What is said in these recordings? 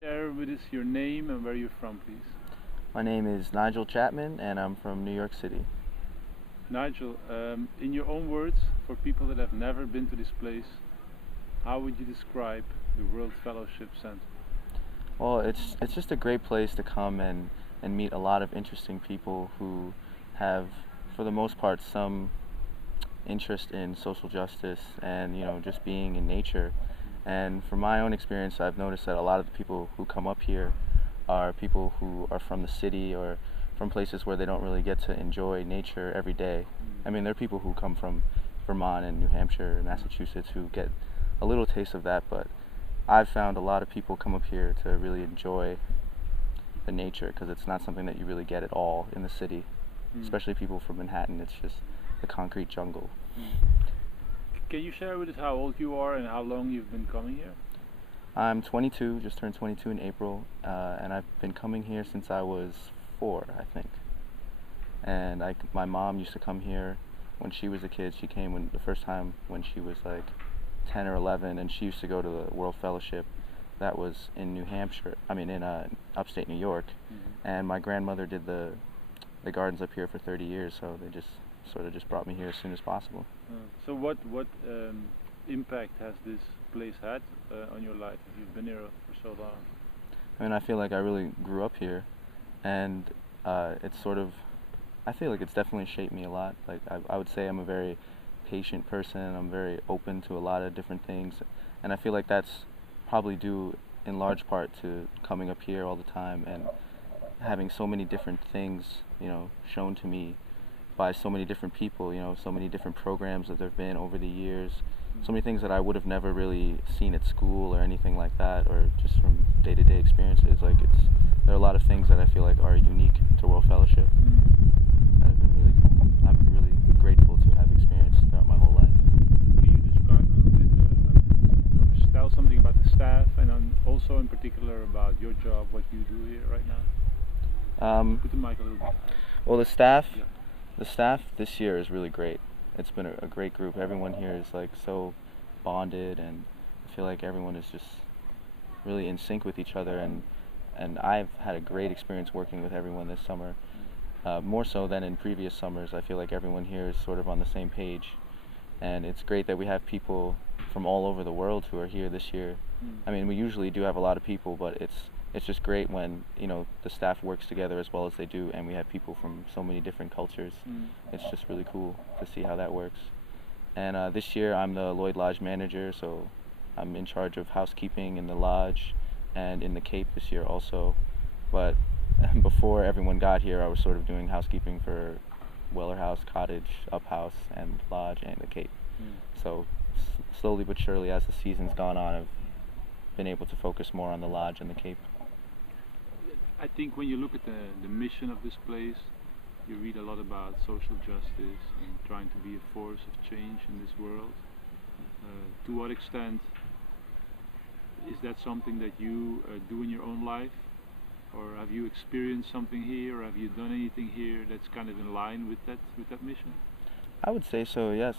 Share with us your name and where you're from, please. My name is Nigel Chapman and I'm from New York City. Nigel, in your own words, for people that have never been to this place, how would you describe the World Fellowship Center? Well, it's just a great place to come and meet a lot of interesting people who have, for the most part, some interest in social justice and just being in nature. And from my own experience, I've noticed that a lot of the people who come up here are people who are from the city or from places where they don't really get to enjoy nature every day. I mean, there are people who come from Vermont and New Hampshire and Massachusetts who get a little taste of that, but I've found a lot of people come up here to really enjoy the nature because it's not something that you really get at all in the city, especially people from Manhattan. It's just the concrete jungle. Can you share with us how old you are and how long you've been coming here? I'm 22, just turned 22 in April, and I've been coming here since I was 4, I think. And my mom used to come here when she was a kid. She came the first time when she was like 10 or 11, and she used to go to the World Fellowship that was in New Hampshire, in upstate New York. And my grandmother did the gardens up here for 30 years, so they just sort of just brought me here as soon as possible. So what impact has this place had on your life if you've been here for so long? I feel like I really grew up here, and it's sort of, I feel like it's definitely shaped me a lot. Like I would say I'm a very patient person. I'm very open to a lot of different things, and I feel like that's probably due in large part to coming up here all the time and having so many different things, shown to me by so many different people, so many different programs that there have been over the years, so many things that I would have never really seen at school or anything like that, or just from day-to-day experiences. Like there are a lot of things that I feel like are unique to World Fellowship. I'm really grateful to have experienced throughout my whole life. Can you describe a little bit, or tell something about the staff, and also in particular about your job, what you do here right now? Put the mic a little bit. Well, the staff. Yeah. The staff this year is really great. It's been a great group. Everyone here is like so bonded, and I feel like everyone is just really in sync with each other, and I've had a great experience working with everyone this summer. More so than in previous summers. I feel like everyone here is sort of on the same page, and it's great that we have people from all over the world who are here this year. We usually do have a lot of people, but it's just great when the staff works together as well as they do, and we have people from so many different cultures. It's just really cool to see how that works. And this year I'm the Lloyd Lodge manager, so I'm in charge of housekeeping in the lodge and in the Cape this year also. But before everyone got here, I was sort of doing housekeeping for Weller House, Cottage, Up House, and Lodge, and the Cape. So slowly but surely, as the season's gone on, I've been able to focus more on the Lodge and the Cape. I think when you look at the mission of this place, you read a lot about social justice and trying to be a force of change in this world. To what extent is that something that you do in your own life? Or have you experienced something here, or have you done anything here that's kind of in line with that mission? I would say so, yes.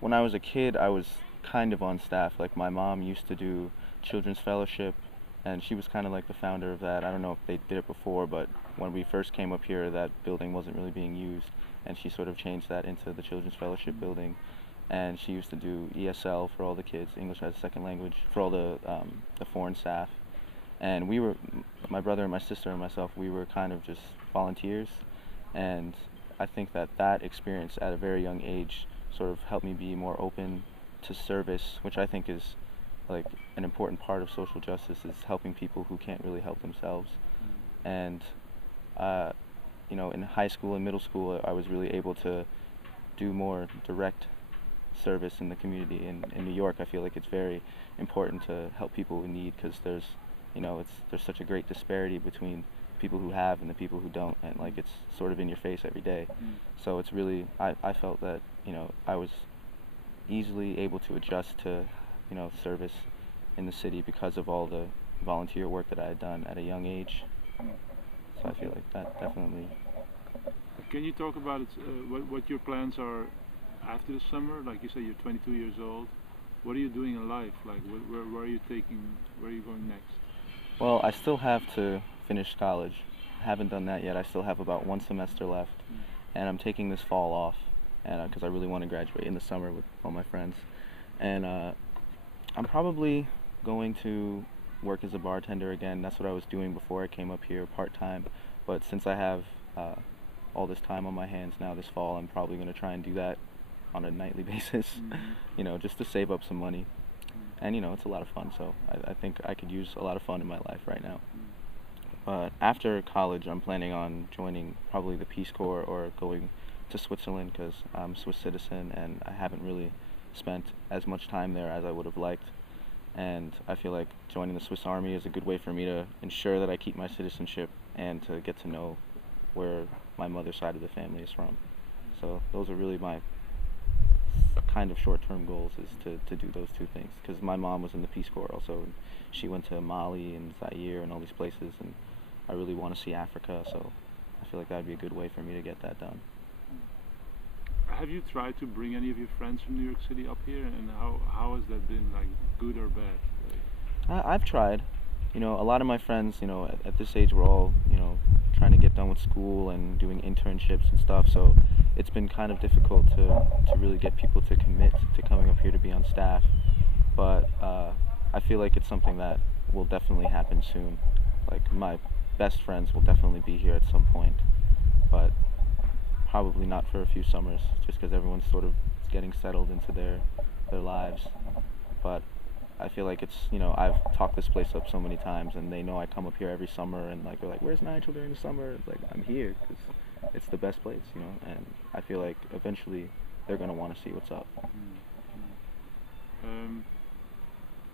When I was a kid, I was kind of on staff. Like my mom used to do Children's Fellowship, and she was kind of like the founder of that. I don't know if they did it before, but when we first came up here, that building wasn't really being used, and she sort of changed that into the Children's Fellowship building. And she used to do ESL for all the kids, English as a second language, for all the foreign staff. And my brother and my sister and myself, we were kind of just volunteers, and I think that experience at a very young age sort of helped me be more open to service, which I think is like an important part of social justice, is helping people who can't really help themselves. And in high school and middle school, I was really able to do more direct service in the community. In New York, I feel like it's very important to help people in need, because there's such a great disparity between people who have and the people who don't, and like it's sort of in your face every day. So it's really, I felt that I was easily able to adjust to service in the city because of all the volunteer work that I had done at a young age. So I feel like that definitely. Can you talk about what your plans are after the summer? Like you say, you're 22 years old. What are you doing in life? Like where are you going next? Well, I still have to finish college. I haven't done that yet. I still have about one semester left, Mm. and I'm taking this fall off, and because I really want to graduate in the summer with all my friends, and I'm probably going to work as a bartender again. That's what I was doing before I came up here, part time. But since I have uh, all this time on my hands now this fall, I'm probably going to try and do that on a nightly basis, Mm-hmm. you know, just to save up some money. Mm. And, you know, it's a lot of fun, so I think I could use a lot of fun in my life right now. Mm. But after college, I'm planning on joining probably the Peace Corps or going to Switzerland because I'm a Swiss citizen and I haven't really spent as much time there as I would have liked. And I feel like joining the Swiss Army is a good way for me to ensure that I keep my citizenship and to get to know where my mother's side of the family is from. So those are really my kind of short-term goals, is to do those two things. Because my mom was in the Peace Corps also, and she went to Mali and Zaire and all these places, and I really want to see Africa, so I feel like that would be a good way for me to get that done. Have you tried to bring any of your friends from New York City up here, and how has that been, like, good or bad? I've tried. You know, a lot of my friends, you know, at this age, we're all, you know, trying to get done with school and doing internships and stuff, so it's been kind of difficult to really get people to commit to coming up here to be on staff. But I feel like it's something that will definitely happen soon. Like, my best friends will definitely be here at some point, but probably not for a few summers, just because everyone's sort of getting settled into their lives. But I feel like it's, you know, I've talked this place up so many times, and they know I come up here every summer, and like they're like, "Where's Nigel during the summer?" It's like, I'm here because it's the best place, you know. And I feel like eventually they're gonna want to see what's up. Um,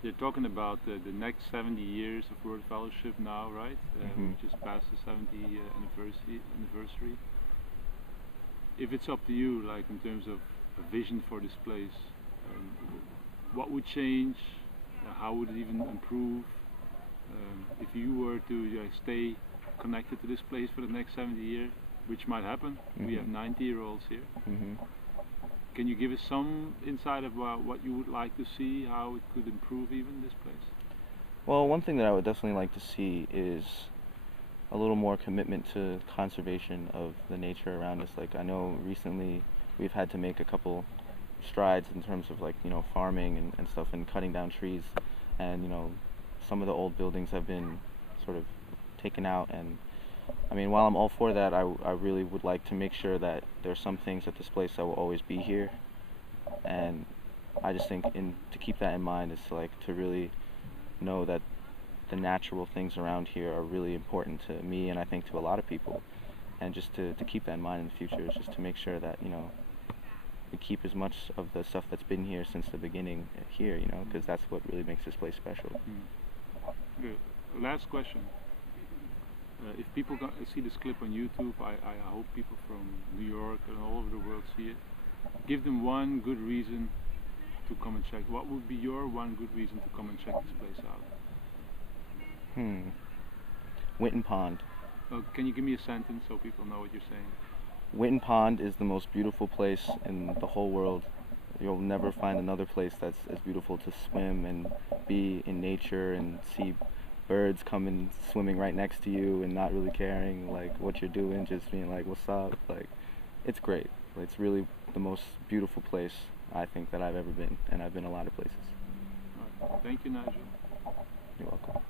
They're talking about the next 70 years of World Fellowship now, right? Mhm. We just passed the 70 anniversary. If it's up to you, like in terms of a vision for this place, what would change? How would it even improve? If you were to stay connected to this place for the next 70 years, which might happen. We have Mhm. 90-year-olds here. Mhm. Can you give us some insight about what you would like to see, how it could improve even this place? Well, one thing that I would definitely like to see is a little more commitment to conservation of the nature around us. Like, I know recently we've had to make a couple strides in terms of, like, you know, farming and stuff, and cutting down trees, and, you know, some of the old buildings have been sort of taken out. And I mean, while I'm all for that, I really would like to make sure that there's some things at this place that will always be here. And I just think to keep that in mind is to, like, to really know that the natural things around here are really important to me, and I think to a lot of people. And just to keep that in mind in the future is just to make sure that, you know, we keep as much of the stuff that's been here since the beginning here, you know, because that's what really makes this place special. Good. Last question. If people see this clip on YouTube, I hope people from New York and all over the world see it. Give them one good reason to come and check. What would be your one good reason to come and check this place out? Winton Pond. Can you give me a sentence so people know what you're saying? Winton Pond is the most beautiful place in the whole world. You'll never find another place that's as beautiful to swim and be in nature and see birds coming swimming right next to you and not really caring like what you're doing, just being like, "What's up?" Like, it's great. It's really the most beautiful place I think that I've ever been, and I've been a lot of places. All right. Thank you, Nigel. You're welcome.